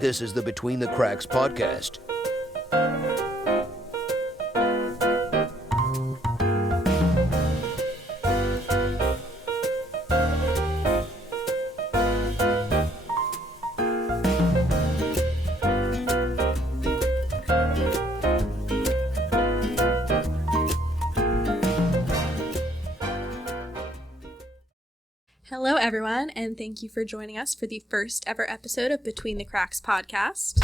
This is the Between the Cracks podcast. Hello, everyone, and thank you for joining us for the first ever episode of Between the Cracks podcast.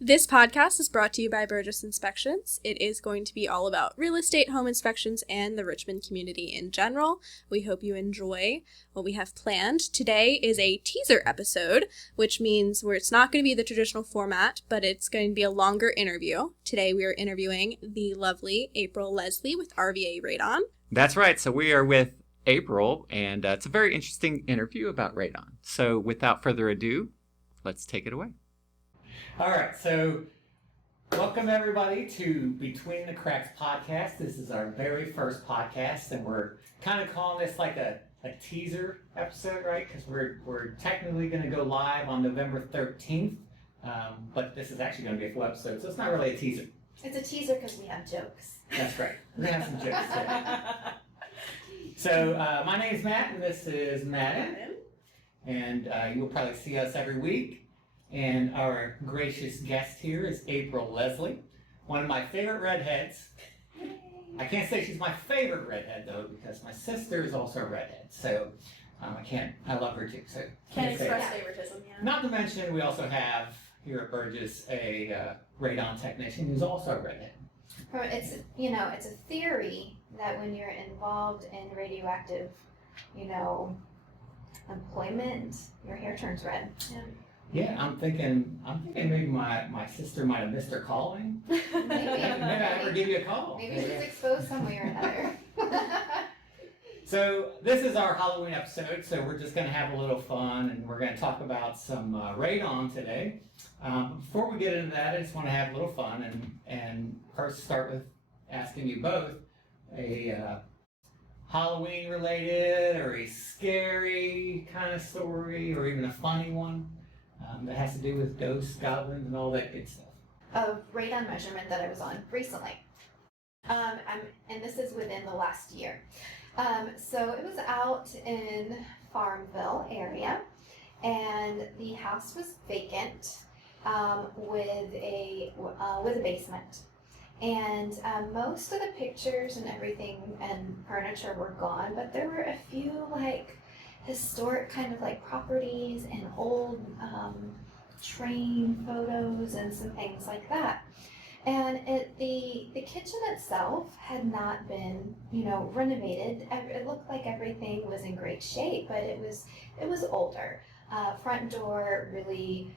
This podcast is brought to you by Burgess Inspections. It is going to be all about real estate, home inspections, and the Richmond community in general. We hope you enjoy what we have planned. Today is a teaser episode, which means it's not going to be the traditional format, but it's going to be a longer interview. Today we are interviewing the lovely April Leslie with RVA Radon. That's right. So we are with April, and it's a very interesting interview about radon. So without further ado, let's take it away. All right. So welcome everybody to Between the Cracks podcast. This is our very first podcast, and we're kind of calling this like a teaser episode, right? Because we're technically going to go live on November 13th, but this is actually going to be a full episode, so it's not really a teaser. It's a teaser because we have jokes. That's right. We're going to have some jokes today. So my name is Matt, and this is Madden. And you'll probably see us every week. And our gracious guest here is April Leslie, one of my favorite redheads. Yay. I can't say she's my favorite redhead, though, because my sister is also a redhead. So I love her too. So Can't express favoritism, yeah. Not to mention, we also have here at Burgess a radon technician who's also a redhead. It's a theory that when you're involved in radioactive, employment, your hair turns red. Yeah, I'm thinking maybe my sister might have missed her calling. Maybe I never give you a call. Maybe she's exposed some way or another. So this is our Halloween episode, so we're just going to have a little fun, and we're going to talk about some radon today. Before we get into that, I just want to have a little fun and first start with asking you both a Halloween related or a scary kind of story or even a funny one that has to do with ghosts, goblins, and all that good stuff. A radon measurement that I was on recently. And this is within the last year. So it was out in Farmville area, and the house was vacant with a basement. And most of the pictures and everything and furniture were gone, but there were a few historic kind of properties and old train photos and some things like that. And the kitchen itself had not been, renovated. It looked like everything was in great shape, but it was older. Front door really,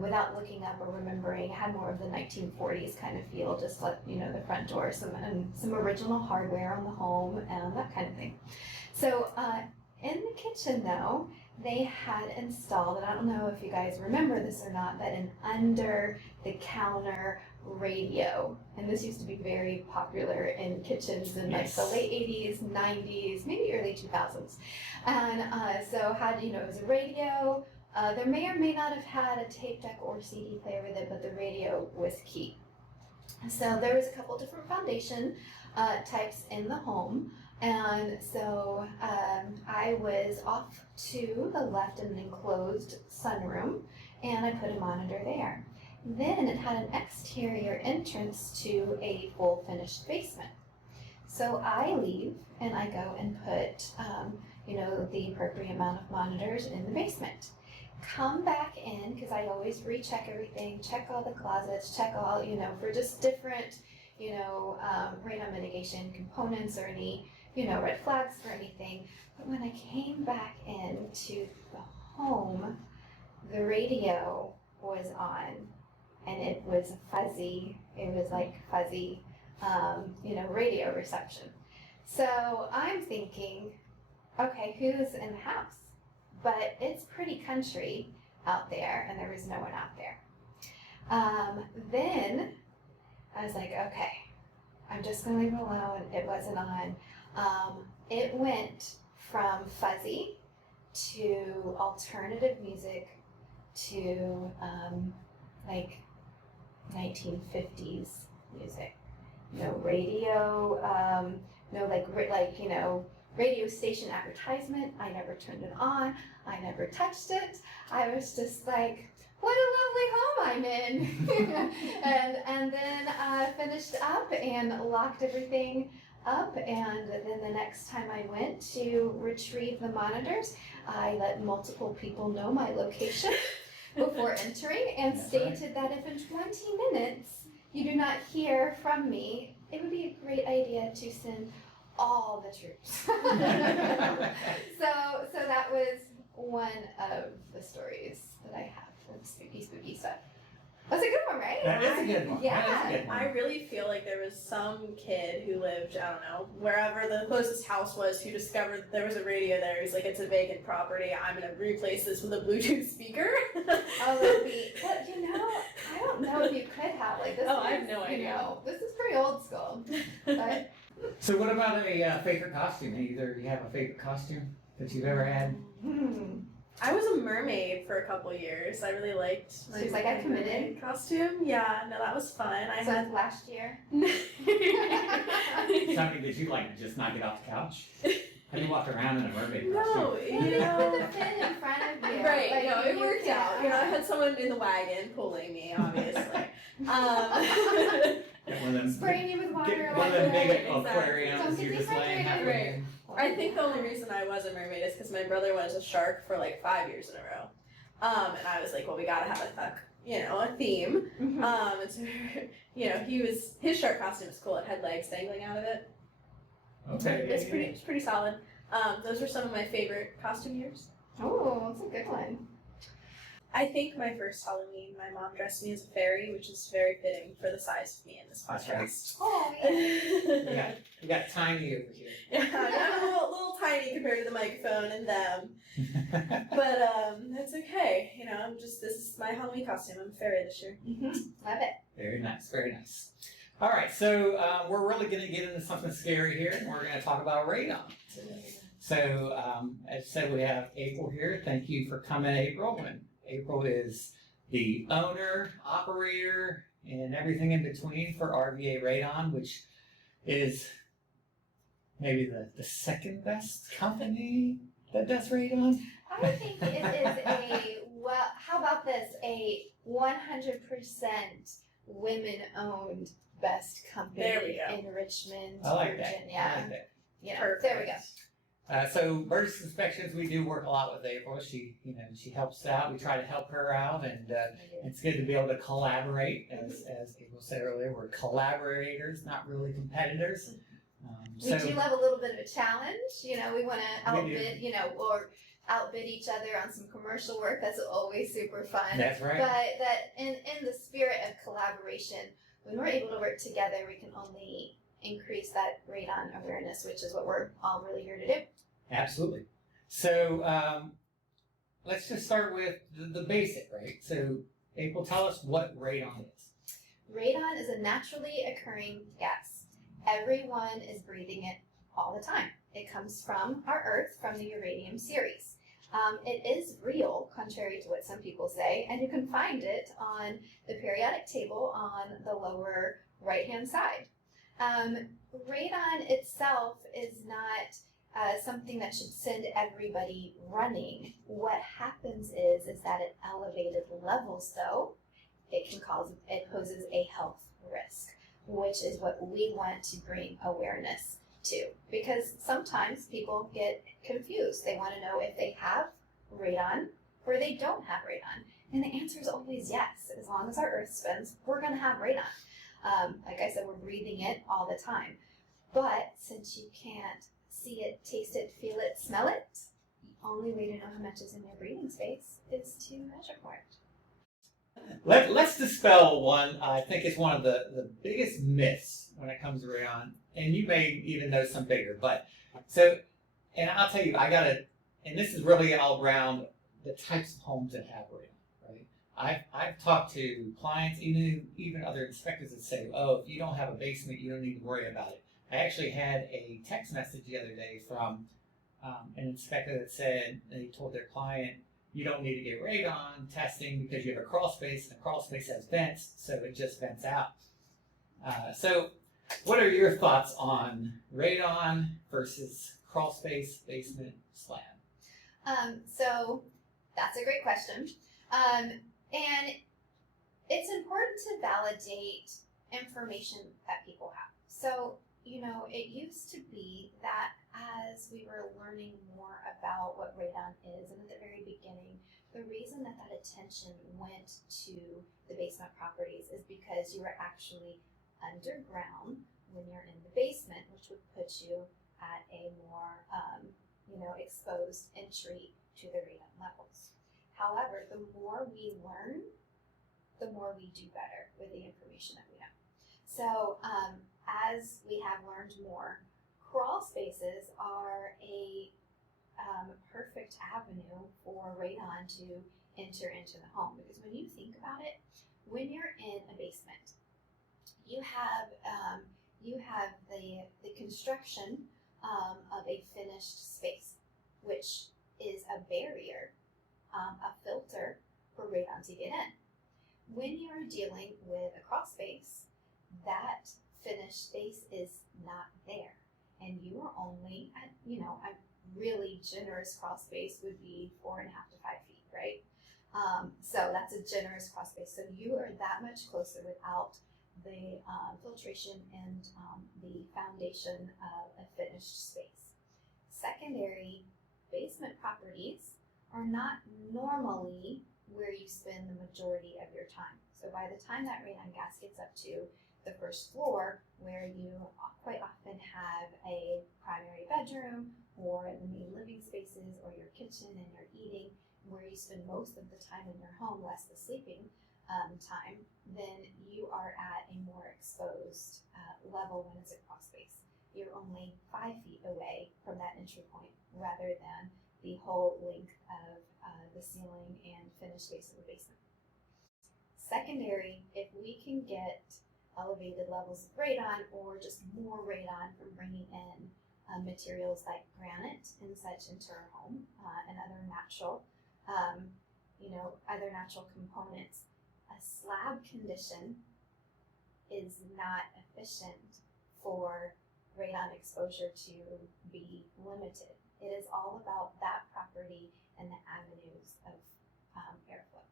without looking up or remembering, had more of the 1940s kind of feel. Just the front door, some original hardware on the home and that kind of thing. So in the kitchen though, they had installed, and I don't know if you guys remember this or not, but an under the counter radio, and this used to be very popular in kitchens in the late 80s, 90s, maybe early 2000s. And so it was a radio. There may or may not have had a tape deck or CD player with it, but the radio was key. So there was a couple different foundation types in the home, and so I was off to the left in an enclosed sunroom, and I put a monitor there. Then it had an exterior entrance to a full finished basement. So I leave and I go and put, the appropriate amount of monitors in the basement. Come back in, because I always recheck everything, check all the closets, check all, for just different, radon mitigation components or any, red flags or anything. But when I came back into the home, the radio was on. And it was fuzzy, radio reception. So I'm thinking, okay, who's in the house? But it's pretty country out there, and there was no one out there. Then I was like, okay, I'm just going to leave it alone. It wasn't on. It went from fuzzy to alternative music to like 1950s music. No radio, no radio station advertisement. I never turned it on. I never touched it. I was just like, what a lovely home I'm in. and then I finished up and locked everything up, and then the next time I went to retrieve the monitors, I let multiple people know my location before entering and stated that if in 20 minutes you do not hear from me, it would be a great idea to send all the troops. So that was one of the stories that I have of spooky stuff. That's a good one, right? That is a good one. Yeah. That is a good one. I really feel like there was some kid who lived, I don't know, wherever the closest house was, who discovered there was a radio there. He's like, it's a vacant property. I'm going to replace this with a Bluetooth speaker. Oh, that would be. But I don't know if you could have like this. Oh, I have no idea. This is pretty old school. But So what about a favorite costume? Either you have a favorite costume that you've ever had? I was a mermaid for a couple years. I really liked my She was like, I committed. mermaid costume. Yeah, no, that was fun. I so had last year. Something that you like to just not get off the couch? Have you walked around in a mermaid No, costume? you Put know. the fin in front of you. Right, like, no, it you worked can- out. I had someone in the wagon pulling me, obviously. Get one of them, Spraying you with water. get one of them big Exactly. aquariums. Don't You're get just laying dehydrated. halfway Right. in. I think the only reason I was a mermaid is because my brother was a shark for like 5 years in a row. And I was like, well, we gotta have a theme. And so, his shark costume was cool. It had legs dangling out of it. Okay. It's pretty solid. Those were some of my favorite costume years. Oh, that's a good one. I think my first Halloween, my mom dressed me as a fairy, which is very fitting for the size of me in this That's right. podcast. Oh, yeah. We got tiny over here. Yeah, I'm a little tiny compared to the microphone and them. But that's okay. This is my Halloween costume. I'm a fairy this year. Love it. Very nice, very nice. All right, so we're really going to get into something scary here, and we're going to talk about radon today. So, as I said, we have April here. Thank you for coming, April. And April is the owner, operator, and everything in between for RVA Radon, which is maybe the second best company that does radon. I think it is how about this? A 100% women-owned best company There we go. in Richmond, I like that. Virginia. I like that. There we go. So Burgess Inspections, we do work a lot with April. She helps out. We try to help her out, and it's good to be able to collaborate. As April said earlier, we're collaborators, not really competitors. We do love a little bit of a challenge. We want to outbid, or outbid each other on some commercial work. That's always super fun. That's right. But that in the spirit of collaboration, when we're able to work together, we can only increase that radon awareness, which is what we're all really here to do. Absolutely. So let's just start with the basic, right? So April, tell us what radon is. Radon is a naturally occurring gas. Everyone is breathing it all the time. It comes from our Earth, from the uranium series. It is real, contrary to what some people say, and you can find it on the periodic table on the lower right-hand side. Radon itself is not something that should send everybody running. What happens is that at elevated levels, though, it poses a health risk, which is what we want to bring awareness to. Because sometimes people get confused. They want to know if they have radon or they don't have radon. And the answer is always yes. As long as our Earth spins, we're going to have radon. Like I said, we're breathing it all the time. But since you can't see it, taste it, feel it, smell it, the only way to know how much is in your breathing space is to measure for it. Let's dispel one. I think it's one of the biggest myths when it comes to radon, and you may even know some bigger. But and I'll tell you, and this is really all around the types of homes that have radon, right? I've talked to clients, even other inspectors that say, oh, if you don't have a basement, you don't need to worry about it. I actually had a text message the other day from an inspector that said they told their client you don't need to get radon testing because you have a crawl space, and a crawl space has vents, so it just vents out. So what are your thoughts on radon versus crawl space, basement, slab? So that's a great question. And it's important to validate information that people have. So, it used to be that as we were learning more about what radon is, and at the very beginning, the reason that attention went to the basement properties is because you were actually underground when you're in the basement, which would put you at a more, exposed entry to the radon levels. However, the more we learn, the more we do better with the information that we know. So as we have learned more, crawl spaces are a perfect avenue for radon to enter into the home, because when you think about it, when you're in a basement, you have the construction of a finished space, which is a barrier, a filter for radon to get in. When you're dealing with a crawl space, that finished space is not there, and you are only at, a really generous crawl space would be 4.5 to 5 feet, right? So that's a generous crawl space. So you are that much closer without the filtration and the foundation of a finished space. Secondary basement properties are not normally where you spend the majority of your time. So by the time that radon gas gets up to the first floor, where you quite often have a primary bedroom or the main living spaces or your kitchen and your eating, where you spend most of the time in your home, less the sleeping time, then you are at a more exposed level when it's a crawl space. You're only 5 feet away from that entry point rather than the whole length of the ceiling and finished space of the basement. Secondary, if we can get elevated levels of radon or just more radon from bringing in materials like granite and such into our home and other natural components, a slab condition is not efficient for radon exposure to be limited. It is all about that property and the avenues of airflow.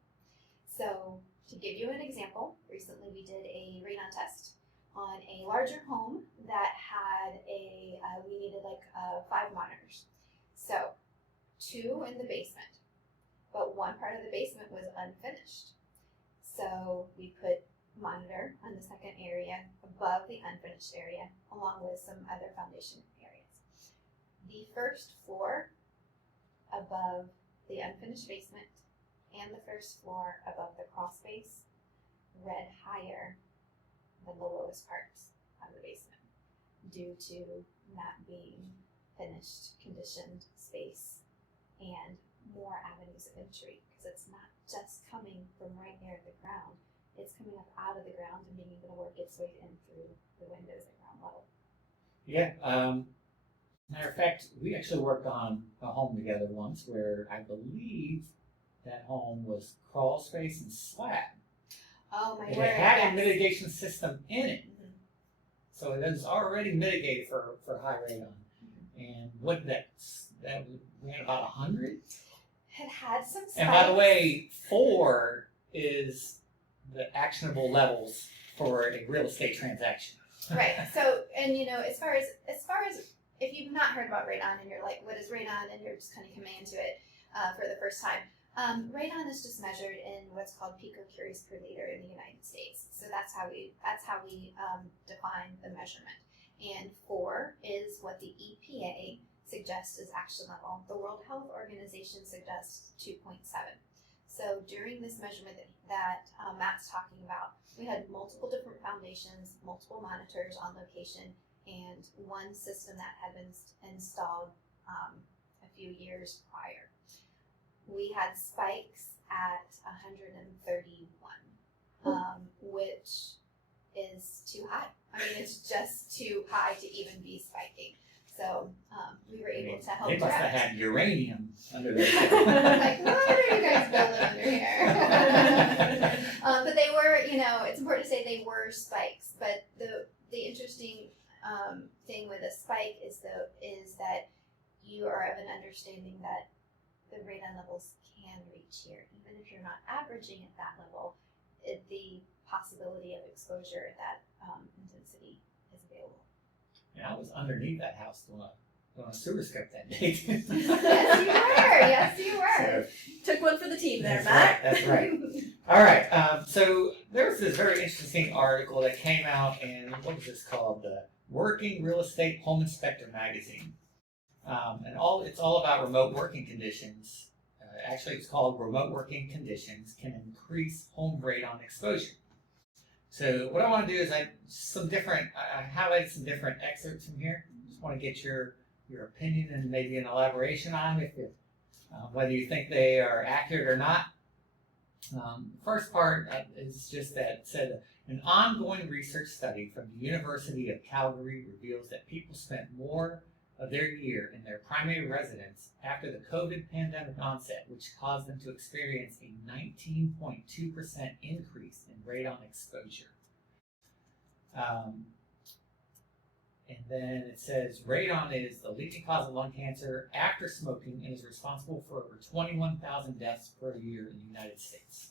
So to give you an example, recently we did a radon test on a larger home that had we needed 5 monitors. So 2 in the basement, but one part of the basement was unfinished. So we put monitor on the second area above the unfinished area, along with some other foundation areas. The first floor above the unfinished basement and the first floor above the crawl space read higher than the lowest parts of the basement due to not being finished, conditioned space and more avenues of entry, because it's not just coming from right there at the ground, it's coming up out of the ground and being able to work its way in through the windows at ground level. Yeah. Matter of fact, we actually worked on a home together once where I believe that home was crawl space and slab. Oh my word! It had yes. a mitigation system in it, Mm-hmm. so it is already mitigated for high radon. Mm-hmm. And what that we had about 100. It had some spikes. And by the way, 4 is the actionable levels for a real estate transaction. Right. So, and as far as if you've not heard about radon and you're like, what is radon, and you're just kind of coming into it for the first time, radon is just measured in what's called picocuries per liter in the United States. So that's how we define the measurement. And 4 is what the EPA suggests is action level. The World Health Organization suggests 2.7. So during this measurement that Matt's talking about, we had multiple different foundations, multiple monitors on location, and one system that had been installed a few years prior. We had spikes at 131, which is too high. I mean, it's just too high to even be spiking. So we were able to help They must have direct. had uranium under there. Like, what are you guys building under here? But they were, it's important to say they were spikes. But the interesting thing with a spike is that you are of an understanding that the radon levels can reach here, even if you're not averaging at that level. The possibility of exposure at that intensity is available. And I was underneath that house doing a sewer scope that day. Yes, you were. So, Took one for the team there, that's Matt. right. That's right. All right. So there's this very interesting article that came out in, what was this called? The Working Real Estate Home Inspector magazine. And it's all about remote working conditions. Actually, it's called Remote Working Conditions Can Increase Home Radon Exposure. So what I want to do is I highlighted some different excerpts from here. Just want to get your opinion and maybe an elaboration on whether you think they are accurate or not. First part is just that it said an ongoing research study from the University of Calgary reveals that people spent more of their year in their primary residence after the COVID pandemic onset, which caused them to experience a 19.2% increase in radon exposure. And then it says radon is the leading cause of lung cancer after smoking and is responsible for over 21,000 deaths per year in the United States.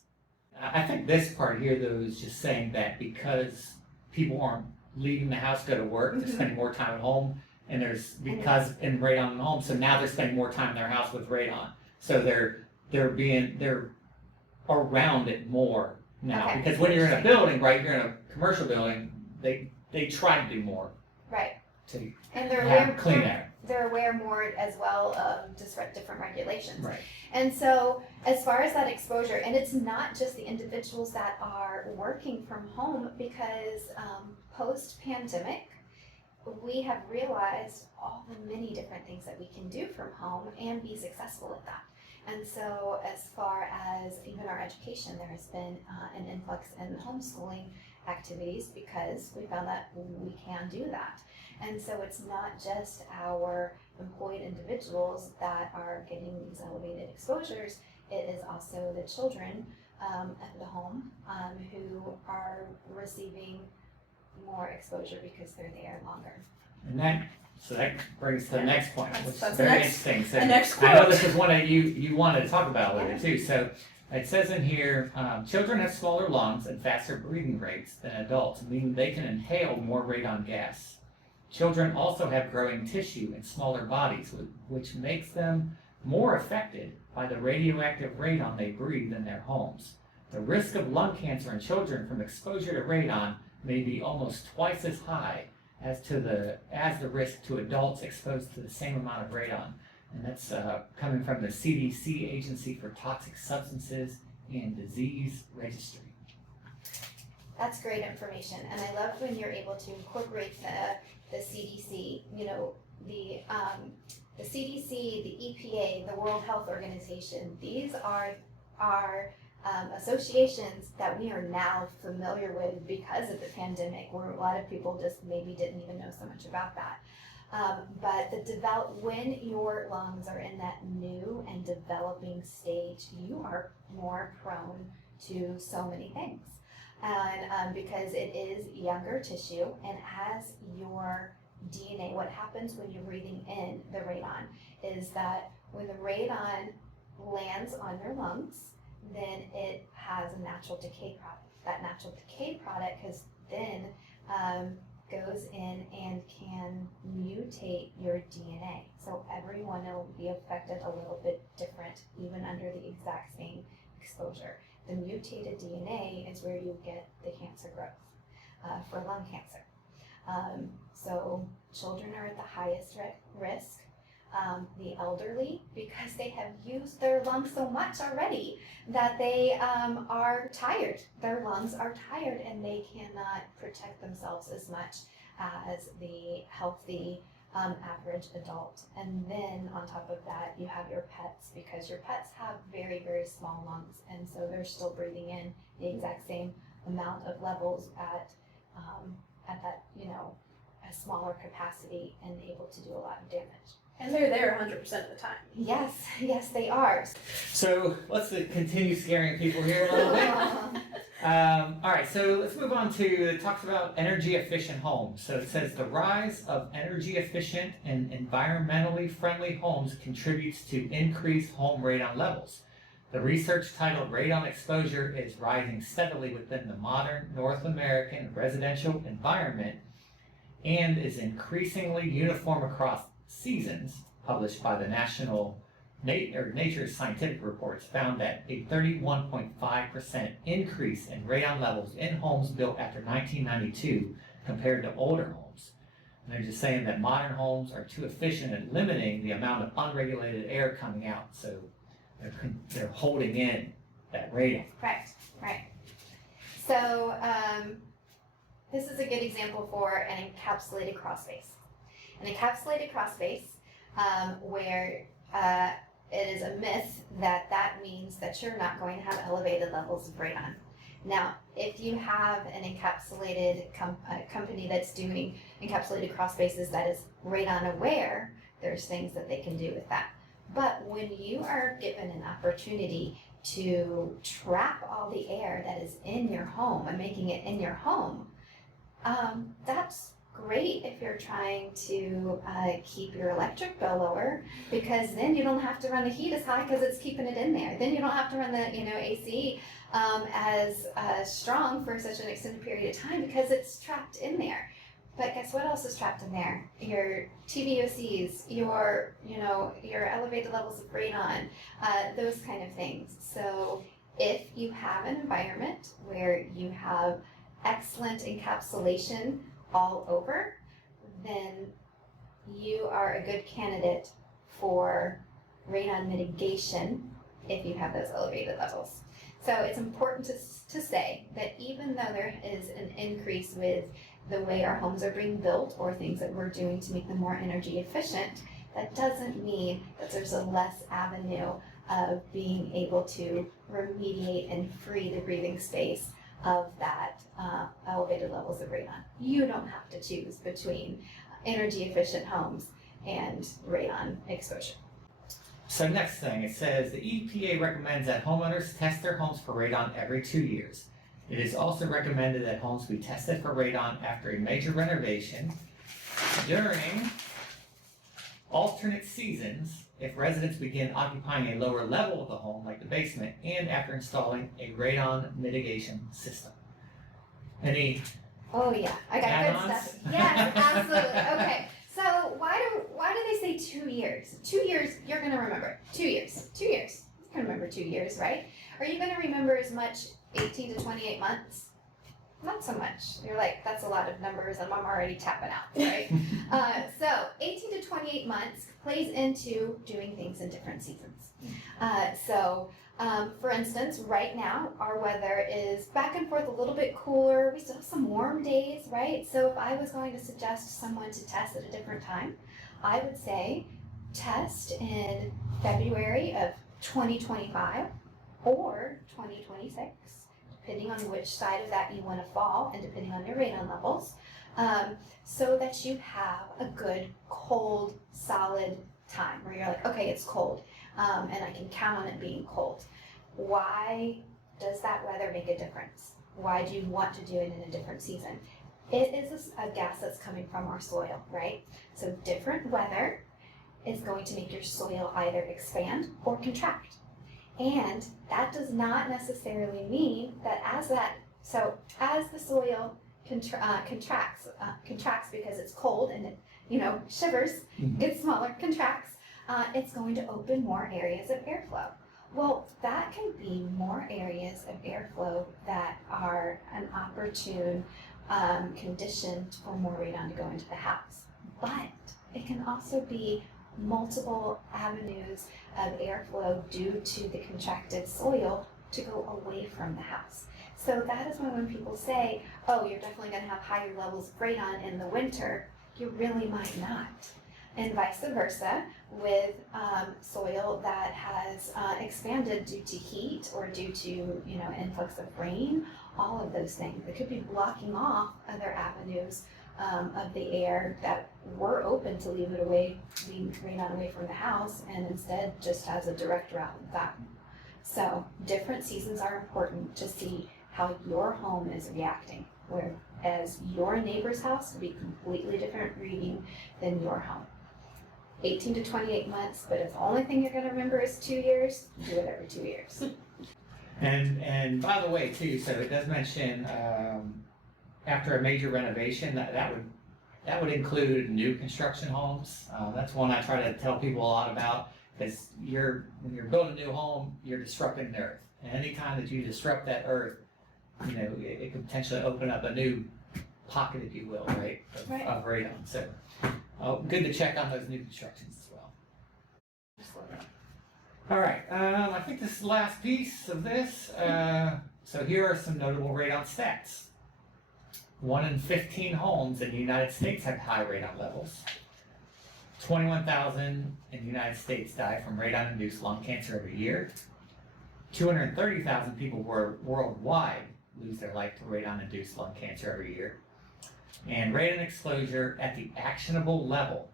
I think this part here, though, is just saying that because people aren't leaving the house to go to work, they're spending more time at home, and because in radon in the home, so now they're spending more time in their house with radon. So they're around it more now. Okay. Because when you're in a building, right, you're in a commercial building, they try to do more. Right. To And they're have aware, clean air. They're aware more as well of different regulations. Right. And so as far as that exposure, and it's not just the individuals that are working from home, because post-pandemic, we have realized all the many different things that we can do from home and be successful at that. And so as far as even our education, there has been an influx in homeschooling activities because we found that we can do that. And so it's not just our employed individuals that are getting these elevated exposures, it is also the children at the home who are receiving more exposure because they're there longer. And that brings to the next point, which is That's very the next- interesting. So the next I know quote. this is one that you wanted to talk about a little bit too. So it says in here, children have smaller lungs and faster breathing rates than adults, meaning they can inhale more radon gas. Children also have growing tissue and smaller bodies, which makes them more affected by the radioactive radon they breathe in their homes. The risk of lung cancer in children from exposure to radon may be almost twice as high as the risk to adults exposed to the same amount of radon. And that's coming from the CDC, Agency for Toxic Substances and Disease Registry. That's great information, and I love when you're able to incorporate the CDC, the CDC, the EPA, the World Health Organization. These are associations that we are now familiar with because of the pandemic, where a lot of people just maybe didn't even know so much about that. But when your lungs are in that new and developing stage, you are more prone to so many things. And because it is younger tissue, and as your DNA, what happens when you're breathing in the radon is that when the radon lands on your lungs, then it has a natural decay product. That natural decay product then goes in and can mutate your DNA. So everyone will be affected a little bit different, even under the exact same exposure. The mutated DNA is where you get the cancer growth for lung cancer. So children are at the highest risk. The elderly, because they have used their lungs so much already that they are tired. Their lungs are tired and they cannot protect themselves as much as the healthy average adult. And then on top of that, you have your pets, because your pets have very, very small lungs, and so they're still breathing in the exact same amount of levels at that, a smaller capacity and able to do a lot of damage. And they're there 100% of the time. Yes, they are. So let's continue scaring people here a little bit. All right, so let's move on to, it talks about energy efficient homes. So it says the rise of energy efficient and environmentally friendly homes contributes to increased home radon levels. The research titled Radon Exposure is Rising Steadily Within the Modern North American Residential Environment and is increasingly uniform across seasons, published by the Nature's Scientific Reports, found that a 31.5% increase in radon levels in homes built after 1992 compared to older homes. And they're just saying that modern homes are too efficient at limiting the amount of unregulated air coming out, so they're holding in that radon. Right. So this is a good example for an encapsulated crawl space. An encapsulated crawl space where it is a myth that means that you're not going to have elevated levels of radon. Now, if you have an encapsulated company that's doing encapsulated crawl spaces that is radon aware, there's things that they can do with that. But when you are given an opportunity to trap all the air that is in your home and making it in your home, that's great if you're trying to keep your electric bill lower, because then you don't have to run the heat as high because it's keeping it in there. Then you don't have to run the AC as strong for such an extended period of time because it's trapped in there. But guess what else is trapped in there? Your TVOCs, your elevated levels of radon, those kind of things. So if you have an environment where you have excellent encapsulation all over, then you are a good candidate for radon mitigation if you have those elevated levels. So it's important to say that even though there is an increase with the way our homes are being built or things that we're doing to make them more energy efficient, that doesn't mean that there's a less avenue of being able to remediate and free the breathing space of that elevated levels of radon. You don't have to choose between energy efficient homes and radon exposure. So next thing, it says the EPA recommends that homeowners test their homes for radon every 2 years. It is also recommended that homes be tested for radon after a major renovation, during alternate seasons if residents begin occupying a lower level of the home, like the basement, and after installing a radon mitigation system. Any Oh yeah, I got add-ons? good stuff. Yes, absolutely. Okay, so why do they say 2 years? 2 years, you're gonna remember. 2 years. 2 years. You can remember 2 years, right? Are you gonna remember as much 18 to 28 months? Not so much. You're like, that's a lot of numbers and I'm already tapping out, right? So 18 to 28 months plays into doing things in different seasons. For instance, right now, our weather is back and forth a little bit cooler. We still have some warm days, right? So if I was going to suggest someone to test at a different time, I would say test in February of 2025 or 2026, depending on which side of that you want to fall and depending on your radon levels, so that you have a good, cold, solid time where you're like, okay, it's cold, and I can count on it being cold. Why does that weather make a difference? Why do you want to do it in a different season? It is a gas that's coming from our soil, right? So different weather is going to make your soil either expand or contract. And that does not necessarily mean that as the soil contracts because it's cold and it shivers, gets smaller, contracts, it's going to open more areas of airflow. Well, that can be more areas of airflow that are an opportune condition for more radon to go into the house. But it can also be multiple avenues of airflow due to the contracted soil to go away from the house. So that is why when people say, oh, you're definitely going to have higher levels of radon in the winter, you really might not. And vice versa with soil that has expanded due to heat or due to influx of rain, all of those things. It could be blocking off other avenues of the air that we're open to leave radon away from the house, and instead just has a direct route with that. So different seasons are important to see how your home is reacting, whereas your neighbor's house will be completely different reading than your home. 18 to 28 months, but if the only thing you're going to remember is 2 years, do it every 2 years. And by the way, too, so it does mention after a major renovation, that would include new construction homes. That's one I try to tell people a lot about, because when you're building a new home, you're disrupting the earth. And anytime that you disrupt that earth, it could potentially open up a new pocket, if you will, right, of radon. So good to check on those new constructions as well. All right, I think this is the last piece of this. So here are some notable radon stats. 1 in 15 homes in the United States have high radon levels. 21,000 in the United States die from radon-induced lung cancer every year. 230,000 people worldwide lose their life to radon-induced lung cancer every year. And radon exposure at the actionable level,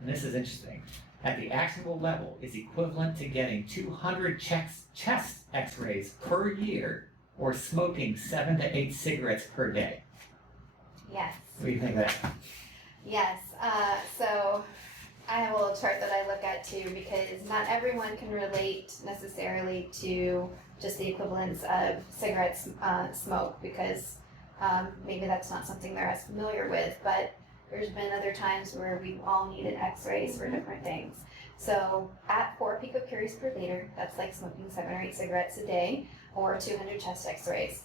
and this is interesting, at the actionable level is equivalent to getting 200 chest x-rays per year or smoking 7 to 8 cigarettes per day. Yes. What do you think of that? Yes. So I have a little chart that I look at too, because not everyone can relate necessarily to just the equivalence of cigarettes smoke, because maybe that's not something they're as familiar with, but there's been other times where we've all needed x-rays for different things. So at 4 picocuries per liter, that's like smoking 7 or 8 cigarettes a day, or 200 chest x-rays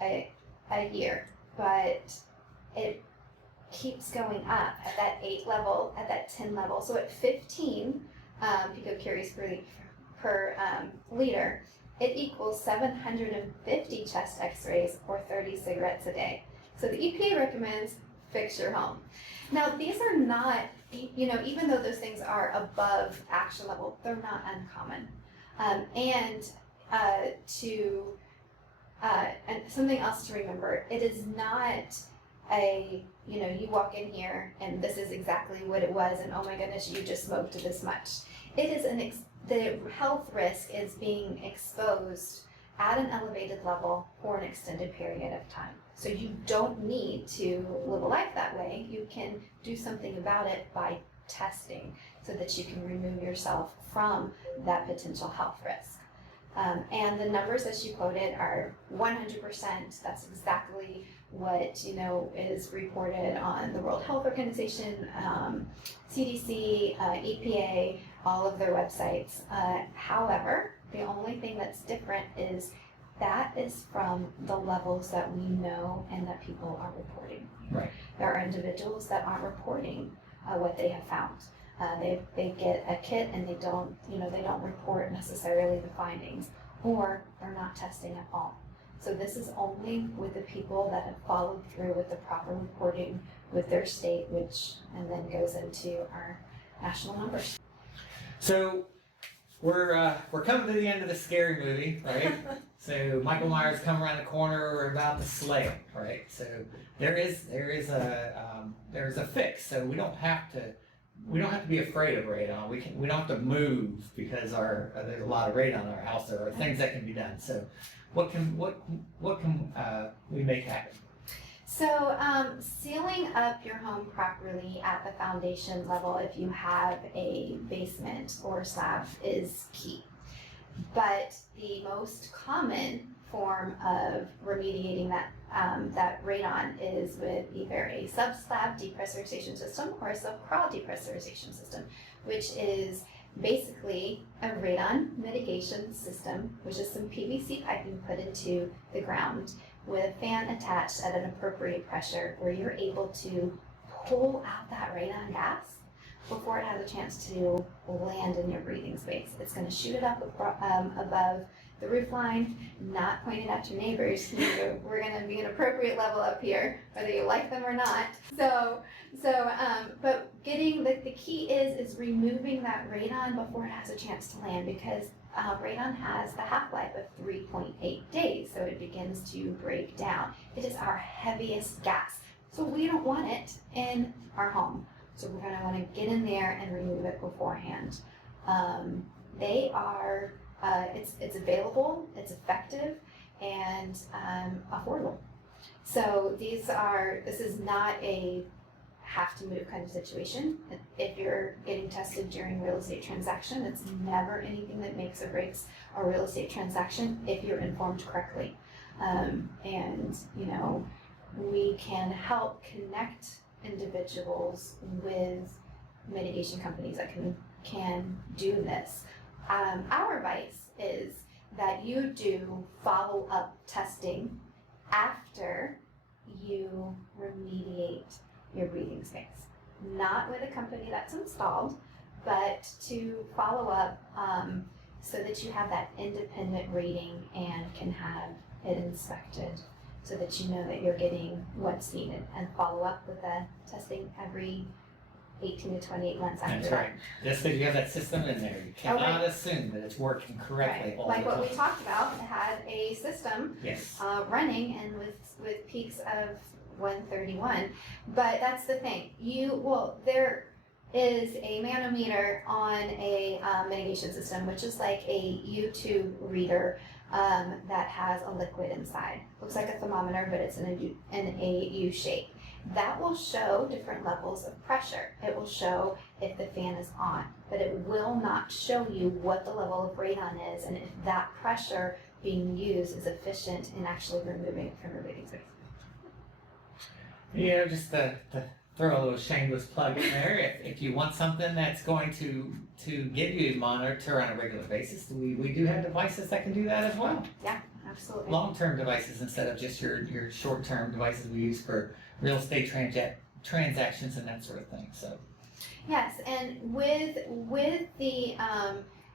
a year. But it keeps going up at that 8 level, at that 10 level. So at 15 picocuries per liter, it equals 750 chest x-rays or 30 cigarettes a day. So the EPA recommends fix your home. Now, these are not, even though those things are above action level, they're not uncommon. And something else to remember, it is not you walk in here and this is exactly what it was, and oh my goodness, you just smoked this much. It is the health risk is being exposed at an elevated level for an extended period of time. So you don't need to live a life that way. You can do something about it by testing so that you can remove yourself from that potential health risk. And the numbers that you quoted are 100%. That's exactly what is reported on the World Health Organization, CDC, EPA, all of their websites. However, the only thing that's different is that is from the levels that we know and that people are reporting. Right. There are individuals that aren't reporting what they have found. They get a kit and they don't report necessarily the findings, or they're not testing at all. So this is only with the people that have followed through with the proper reporting with their state, and then goes into our national numbers. So we're coming to the end of the scary movie, right? So Michael Myers come around the corner. We're about to slay him, right? So there is a fix. So we don't have to be afraid of radon. We don't have to move because there's a lot of radon in our house. There are things that can be done. So what can we make happen? So sealing up your home properly at the foundation level, if you have a basement or slab, is key. But the most common form of remediating that radon is with either a sub-slab depressurization system or a sub-crawl depressurization system, which is basically a radon mitigation system, which is some PVC piping put into the ground with a fan attached at an appropriate pressure, where you're able to pull out that radon gas before it has a chance to land in your breathing space. It's going to shoot it up above the roof line, not point it at your neighbors. We're going to be an appropriate level up here, whether you like them or not. But getting the key is removing that radon before it has a chance to land, because radon has the half-life of 3.8 days, so it begins to break down. It is our heaviest gas. So we don't want it in our home. So we're gonna wanna get in there and remove it beforehand. They are, it's available, it's effective, and affordable. So this is not a have to move kind of situation. If you're getting tested during real estate transaction, it's never anything that makes or breaks a real estate transaction if you're informed correctly. And we can help connect individuals with mitigation companies that can do this. Our advice is that you do follow-up testing after you remediate your breathing space. Not with a company that's installed, but to follow up so that you have that independent rating and can have it inspected so that you know that you're getting what's needed, and follow up with the testing every 18 to 28 months after That's that. right. Just because you have that system in there, you cannot assume that it's working correctly all Like the what time. we talked about, it had a system Yes. running and with peaks of 131. But that's the thing. There is a manometer on a mitigation system, which is like a YouTube reader that has a liquid inside. Looks like a thermometer, but it's in a U shape. That will show different levels of pressure. It will show if the fan is on, but it will not show you what the level of radon is and if that pressure being used is efficient in actually removing it from your breathing space. Just to throw a little shameless plug in there, if you want something that's going to give you a monitor on a regular basis, we do have devices that can do that as well. Yeah, absolutely. Long-term devices instead of just your short-term devices we use for real estate transactions and that sort of thing. So Yes, and with the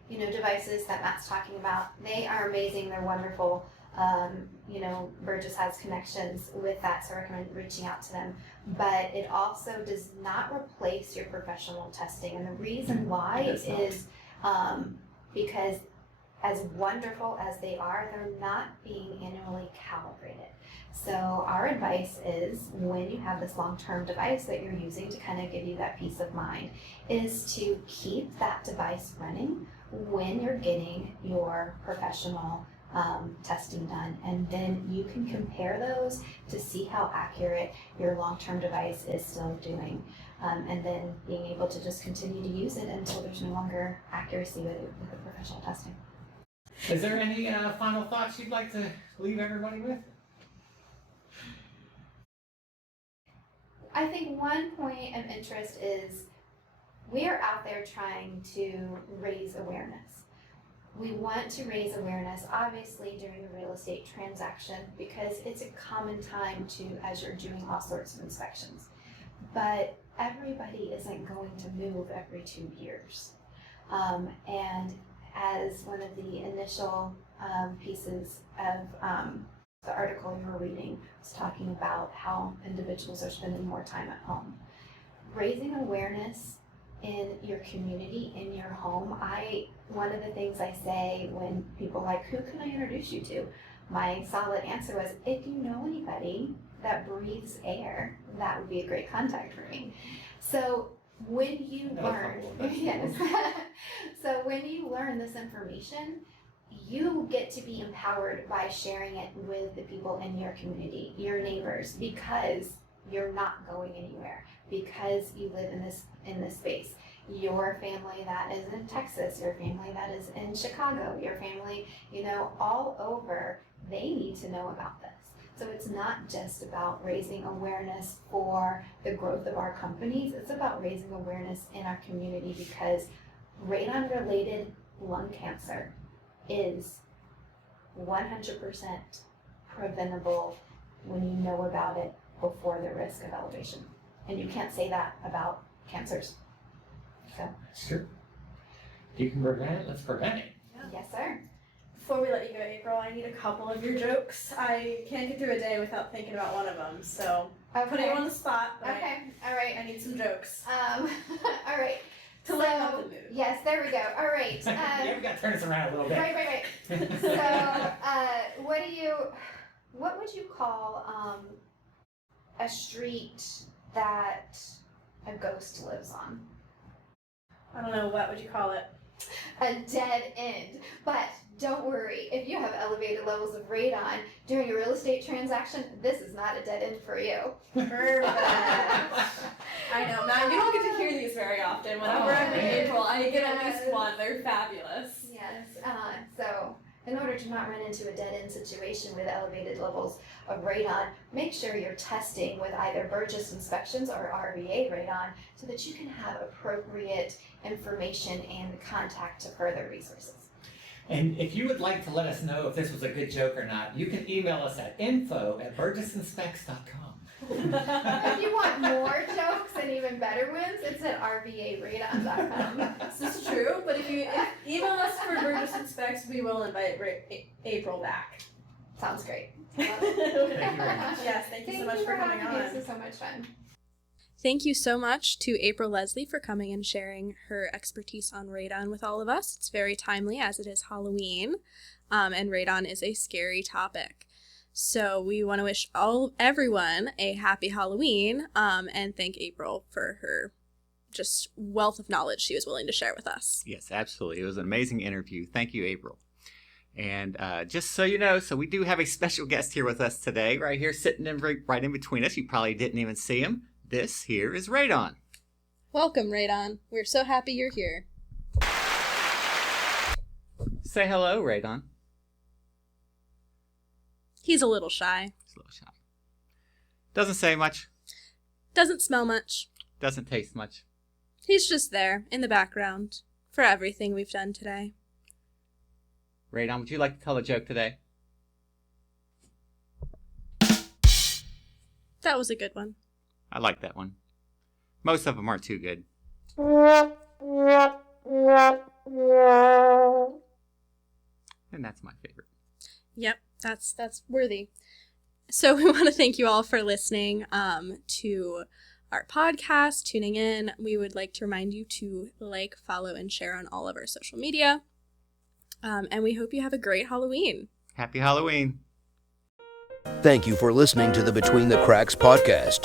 devices that Matt's talking about, they are amazing. They're wonderful. Burgess has connections with that, so I recommend reaching out to them. But it also does not replace your professional testing, and the reason why is because as wonderful as they are, they're not being annually calibrated. So our advice is, when you have this long-term device that you're using to kind of give you that peace of mind, is to keep that device running when you're getting your professional testing done, and then you can compare those to see how accurate your long-term device is still doing, and then being able to just continue to use it until there's no longer accuracy with the professional testing. is there any final thoughts you'd like to leave everybody with? I think one point of interest is we are out there trying to raise awareness. We want to raise awareness, obviously, during a real estate transaction, because it's a common time as you're doing all sorts of inspections. But everybody isn't going to move every 2 years. And as one of the initial pieces of the article you were reading was talking about how individuals are spending more time at home. Raising awareness in your community, in your home. One of the things I say when people are like, who can I introduce you to? My solid answer was, if you know anybody that breathes air, that would be a great contact for me. So when you so when you learn this information, you get to be empowered by sharing it with the people in your community, your neighbors, because you're not going anywhere, because you live in this space. Your family that is in Texas, your family that is in Chicago, your family, all over, they need to know about this. So it's not just about raising awareness for the growth of our companies, it's about raising awareness in our community, because radon-related lung cancer is 100% preventable when you know about it before the risk of elevation. And you can't say that about cancers. So. Sure. If you can prevent it, let's prevent it. Yes, sir. Before we let you go, April, I need a couple of your jokes. I can't get through a day without thinking about one of them, so putting you on the spot. But Okay, all right. I need some jokes. All right. To lighten up the mood. Yes, there we go. All right. Yeah, we got to turn this around a little bit. Right. So, what would you call a street that a ghost lives on. I don't know, what would you call it? A dead end. But don't worry, if you have elevated levels of radon during a real estate transaction, this is not a dead end for you. Perfect. I know, Matt, you don't get to hear these very often. Whenever I'm in April, I get at least one. They're fabulous. Yes. So in order to not run into a dead end situation with elevated levels of radon, make sure you're testing with either Burgess inspections or RVA radon so that you can have appropriate information and contact to further resources. And if you would like to let us know if this was a good joke or not, you can email us at info@burgessinspects.com. If you want more jokes and even better ones, it's at rvaradon.com. This is true, but if you email us for Burgess Inspects, we will invite April back. Sounds great. Thank you very much. Yes, thank you so much for coming having me. on. This is so much fun. Thank you so much to April Leslie for coming and sharing her expertise on radon with all of us. It's very timely as it is Halloween, and radon is a scary topic. So we want to wish everyone a happy Halloween, and thank April for her just wealth of knowledge she was willing to share with us. Yes, absolutely. It was an amazing interview. Thank you, April. And just so you know, so we do have a special guest here with us today, right here, sitting right in between us. You probably didn't even see him. This here is Radon. Welcome, Radon. We're so happy you're here. Say hello, Radon. He's a little shy. He's a little shy. Doesn't say much. Doesn't smell much. Doesn't taste much. He's just there, in the background, for everything we've done today. Radon, would you like to tell a joke today? That was a good one. I like that one. Most of them aren't too good. And that's my favorite. Yep, that's worthy. So we want to thank you all for listening to our podcast, tuning in. We would like to remind you to like, follow, and share on all of our social media. And we hope you have a great Halloween. Happy Halloween. Thank you for listening to the Between the Cracks podcast.